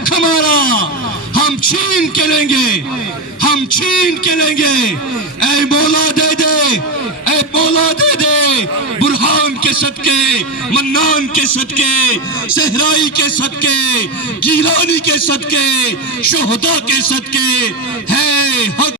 حق ہمارا ہم چھین کے لیں گے، ہم چھین کے لیں گے۔ اے مولا دے دے، اے مولا دے دے، برہان کے صدقے، منان کے صدقے، صحرائی کے صدقے، گیلانی کے صدقے، شہداء کے صدقے ہے حق۔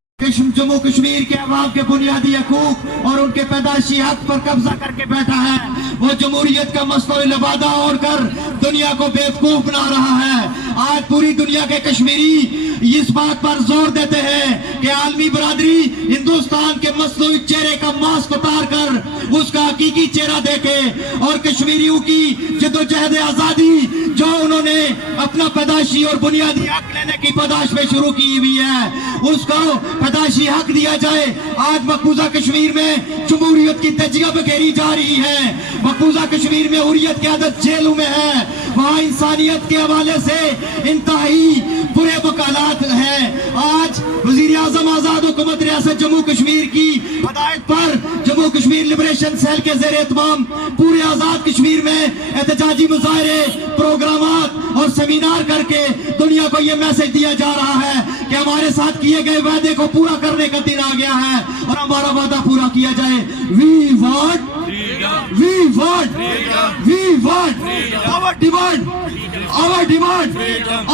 جموں کشمیر کے عوام کے بنیادی حقوق اور ان کے پیدائشی حق پر قبضہ کر کے بیٹھا ہے۔ وہ جمہوریت کا مصنوعی لبادہ اوڑھ کر دنیا کو بیوقوف بنا رہا ہے۔ آج پوری دنیا کے کشمیری اس بات پر زور دیتے ہیں کہ عالمی برادری ہندوستان کے مصنوعی چہرے کا ماسک اتار کر اس کا حقیقی چہرہ دیکھے، اور کشمیریوں کی جدوجہد آزادی جو انہوں نے اپنا پیدائشی اور بنیادی حق لینے کی پاداش میں شروع کی ہوئی ہے، اس کو پیدائشی حق دیا جائے۔ آج مقبوضہ کشمیر میں جمہوریت کی تجزیہ بکھیری جا رہی ہے۔ مقبوضہ کشمیر میں حریت کی عادت جیلوں میں ہے، وہاں انسانیت کے حوالے سے انتہائی برے وکالات ہیں۔ آج وزیر اعظم آزاد حکومت ریاست جموں کشمیر کی ہدایت پر جموں کشمیر لبریشن سیل کے زیر اہتمام پورے آزاد کشمیر میں احتجاجی مظاہرے، پروگرامات اور سیمینار کر کے دنیا کو یہ میسج دیا جا رہا ہے کہ ہمارے ساتھ کیے گئے وعدے کو پورا کرنے کا دن آ گیا ہے اور ہمارا وعدہ پورا کیا جائے۔ We want our demand,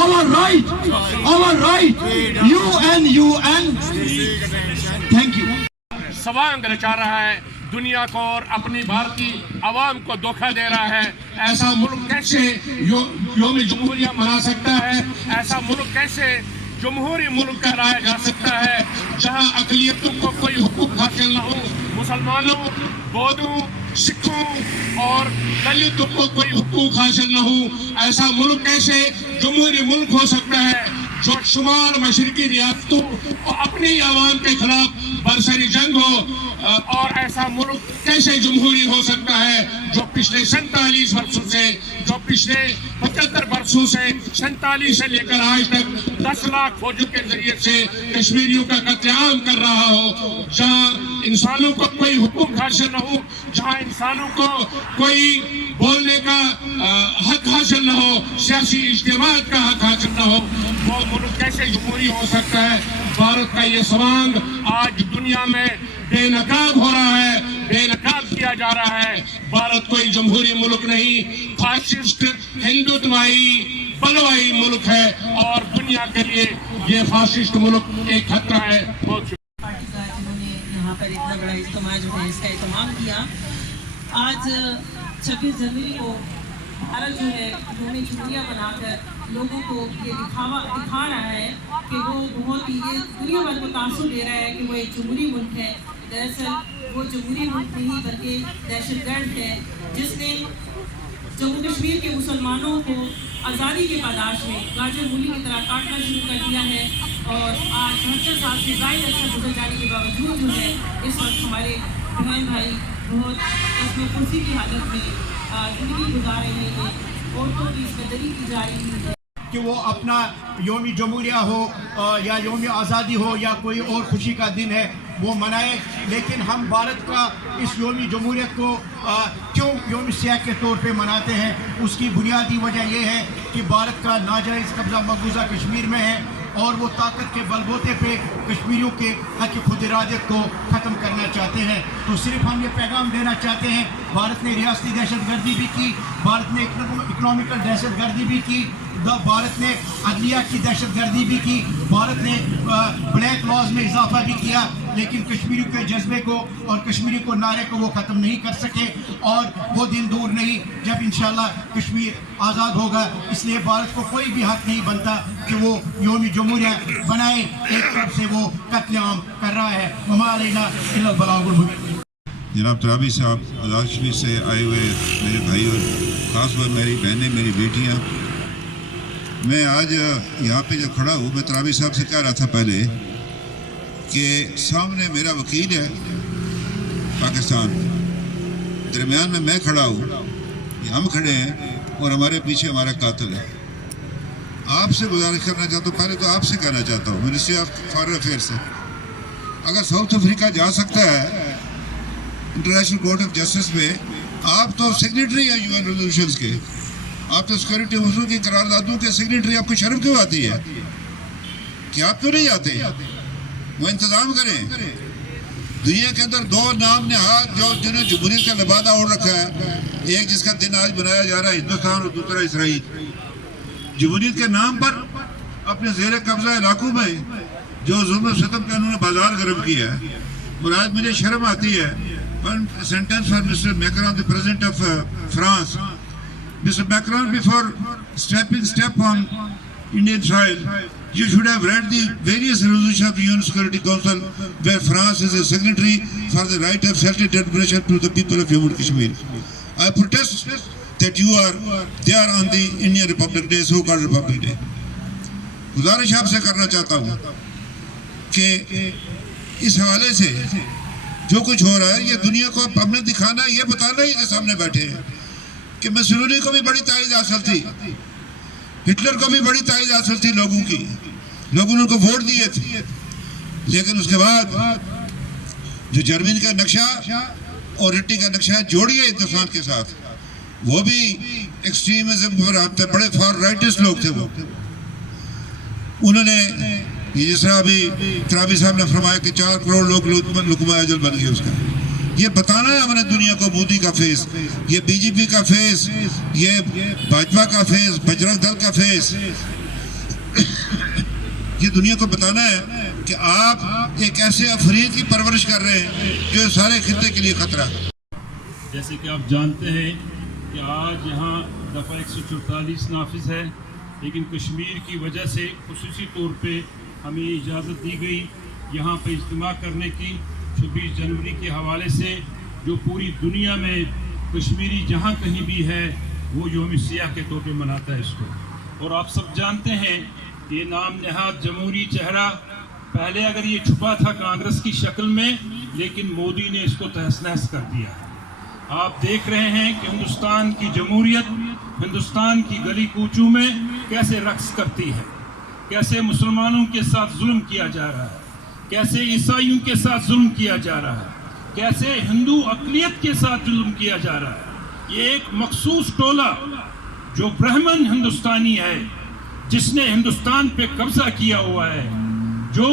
our right, UN. Thank you. سوانگ رچا رہا ہے دنیا کو اور اپنی بھارتی عوام کو دھوکہ دے رہا ہے۔ ایسا ملک کیسے یوم جمہوریہ منا سکتا ہے؟ ایسا ملک کیسے جمہوری ملک کہلایا جا سکتا ہے جہاں اقلیتوں کو کوئی حقوق حاصل نہ ہو؟ مسلمانوں، بودھوں، سکھوں اور دلتوں کو کوئی حقوق حاصل نہ ہو؟ ایسا ملک کیسے جمہوری ملک ہو سکتا ہے جو شمال مشرقی ریاستوں اور اپنی عوام کے خلاف برسری جنگ ہو؟ اور ایسا ملک کیسے جمہوری ہو سکتا ہے جو پچھلے 47 برسوں سے، جو پچھلے 75 برسوں سے 47 سے لے کر آج تک 10 لاکھ فوجوں کے ذریعے سے کشمیریوں کا قتل عام کر رہا ہو، جہاں انسانوں کو کوئی حقوق حاصل نہ ہو، جہاں انسانوں کو کوئی بولنے کا حق حاصل نہ ہو، سیاسی اجتماعات کا حق حاصل نہ ہو، وہ ملک کیسے جمہوری ہو سکتا ہے؟ بھارت کا یہ سوانگ آج دنیا میں بے نقاب ہو رہا ہے، بے نقاب کیا جا رہا ہے۔ بھارت کوئی جمہوری ملک نہیں، فاسسٹ ہندوتوائی بلوائی ملک ہے، اور دنیا کے لیے یہ فاسسٹ ملک ایک خطرہ ہے۔ بہت شکریہ جنہوں نے یہاں پر اتنا بڑا اجتماع جو ہے اس کا اہتمام کیا۔ آج 26 جنوری کو بھارت جو ہے یوم جمہوریہ بنا کر لوگوں کو یہ دکھا رہا ہے کہ وہ بہت ہی یہ دنیا بھر کو تاثر دے رہا ہے کہ وہ ایک جمہوری ملک ہے۔ دراصل وہ جمہوری ملک نہیں بلکہ دہشت گرد ہے، جس نے جموں کشمیر کے مسلمانوں کو آزادی کے پاداش میں گاجر مولی کی طرح کاٹنا شروع کر دیا ہے، اور آج 78 سال سے زائد عرصہ گزر جانے کے باوجود جو ہے اس وقت ہمارے بہن بھائی بہت اس میں کرسی کی حالت میں زندگی گزار رہے ہیں۔ عورتوں کی اس میں دری کی جا رہی ہے کہ وہ اپنا یوم جمہوریہ ہو یا یوم آزادی ہو یا کوئی اور خوشی کا دن ہے وہ منائے، لیکن ہم بھارت کا اس یوم جمہوریت کو کیوں یوم سیاہ کے طور پہ مناتے ہیں؟ اس کی بنیادی وجہ یہ ہے کہ بھارت کا ناجائز قبضہ مقبوضہ کشمیر میں ہے، اور وہ طاقت کے بل بوتے پہ کشمیریوں کے حق خود ارادت کو ختم کرنا چاہتے ہیں۔ تو صرف ہم یہ پیغام دینا چاہتے ہیں، بھارت نے ریاستی دہشت گردی بھی کی، بھارت نے اکنامیکل دہشت گردی بھی کی، بھارت نے عدلیہ کی دہشت گردی بھی کی، بھارت نے بلیک لاز میں اضافہ بھی کیا، لیکن کشمیریوں کے جذبے کو اور کشمیری کو نعرے کو وہ ختم نہیں کر سکے، اور وہ دن دور نہیں جب انشاءاللہ کشمیر آزاد ہوگا۔ اس لیے بھارت کو کوئی بھی حق نہیں بنتا کہ وہ یوم جمہوریہ بنائے، ایک طرف سے وہ قتل عام کر رہا ہے۔ وما علینا الا البلاغ المبین۔ جناب ترابی صاحب آزاد کشمیر سے آئے ہوئے میرے بھائی اور خاص طور میری بہنیں، میری بیٹیاں، میں آج یہاں پہ جو کھڑا ہوں، میں ترابی صاحب سے کہہ رہا تھا پہلے کہ سامنے میرا وکیل ہے پاکستان، درمیان میں کھڑا ہوں، ہم کھڑے ہیں اور ہمارے پیچھے ہمارا قاتل ہے۔ آپ سے گزارش کرنا چاہتا ہوں، پہلے تو آپ سے کہنا چاہتا ہوں منسٹری آف فارن افیئر سے، اگر ساؤتھ افریقہ جا سکتا ہے انٹرنیشنل کورٹ آف جسٹس میں، آپ تو سگنیٹری ہیں UN ریزولوشنز کے، آپ تو سیکورٹی اصول کی قراردادوں کے سگنیٹری، آپ کو شرم کیوں آتی ہے کہ آپ کیوں نہیں آتے؟ وہ انتظام کریں. دنیا کے اندر دو نام نہاد جنہوں نے جمہوریت کا لبادہ اوڑھ رکھا ہے، ایک جس کا دن آج منایا جا رہا ہے ہندوستان اور دوسرا اسرائیل. جمہوریت کے نام پر اپنے زیر قبضہ علاقوں میں جو ظلم و ستم کا انہوں نے بازار گرم کیا ہے. مراد مجھے شرم آتی ہے. One sentence for Mr. Macron, the President of France. Mr. Macron, before step on Indian soil, you should have read the various resolutions of the UN Security Council where France is a signatory for the right of self-determination to the people of Jammu and Kashmir. I protest that you are there on the Indian Republic Day, so-called Republic Day. گزارش آپ سے کرنا چاہتا ہوں کہ اس حوالے سے جو کچھ ہو رہا ہے یہ دنیا کو ہم نے دکھانا ہے، یہ بتانا ہی کہ سامنے بیٹھے ہیں کہ مسولینی کو بھی بڑی تائید حاصل تھی، ہٹلر کو بھی بڑی تائید حاصل تھی لوگوں کی، لوگوں نے ان کو ووٹ دیے تھے، لیکن اس کے بعد جو جرمنی کا نقشہ اور اٹلی کا نقشہ جوڑیے ہندوستان کے ساتھ، وہ بھی ایکسٹریمزم پر آتے، بڑے فار رائٹسٹ لوگ تھے. وہ انہوں نے یہ جس طرح ابھی ترابی صاحب نے فرمایا کہ 4 کروڑ لوگ لقمہ اجل بن گئے، اس کا یہ بتانا ہے ہم نے دنیا کو. مودی کا فیس، یہ بی جے پی کا فیس، یہ بھاجپا کا فیس، بجرنگ دل کا فیس، یہ دنیا کو بتانا ہے کہ آپ ایک ایسے افرید کی پرورش کر رہے ہیں جو سارے خطے کے لیے خطرہ ہے. جیسے کہ آپ جانتے ہیں کہ آج یہاں دفعہ 144 نافذ ہے، لیکن کشمیر کی وجہ سے خصوصی طور پہ ہمیں اجازت دی گئی یہاں پہ اجتماع کرنے کی 26 جنوری کے حوالے سے، جو پوری دنیا میں کشمیری جہاں کہیں بھی ہے وہ یوم سیاہ کے طور پہ مناتا ہے اس کو. اور آپ سب جانتے ہیں کہ یہ نام نہاد جمہوری چہرہ پہلے اگر یہ چھپا تھا کانگریس کی شکل میں، لیکن مودی نے اس کو تہس نہس کر دیا ہے. آپ دیکھ رہے ہیں کہ ہندوستان کی جمہوریت ہندوستان کی گلی کوچوں میں کیسے رقص کرتی ہے، کیسے مسلمانوں کے ساتھ ظلم کیا جا رہا ہے، کیسے عیسائیوں کے ساتھ ظلم کیا جا رہا ہے، کیسے ہندو اقلیت کے ساتھ ظلم کیا جا رہا ہے. یہ ایک مخصوص ٹولہ جو برہمن ہندوستانی ہے، جس نے ہندوستان پہ قبضہ کیا ہوا ہے، جو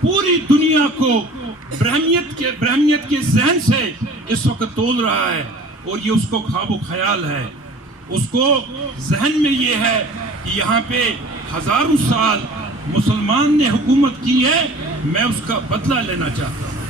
پوری دنیا کو برہمیت کے ذہن سے اس وقت تول رہا ہے، اور یہ اس کو خواب و خیال ہے. اس کو ذہن میں یہ ہے کہ یہاں پہ ہزاروں سال مسلمان نے حکومت کی ہے، میں اس کا بدلہ لینا چاہتا ہوں.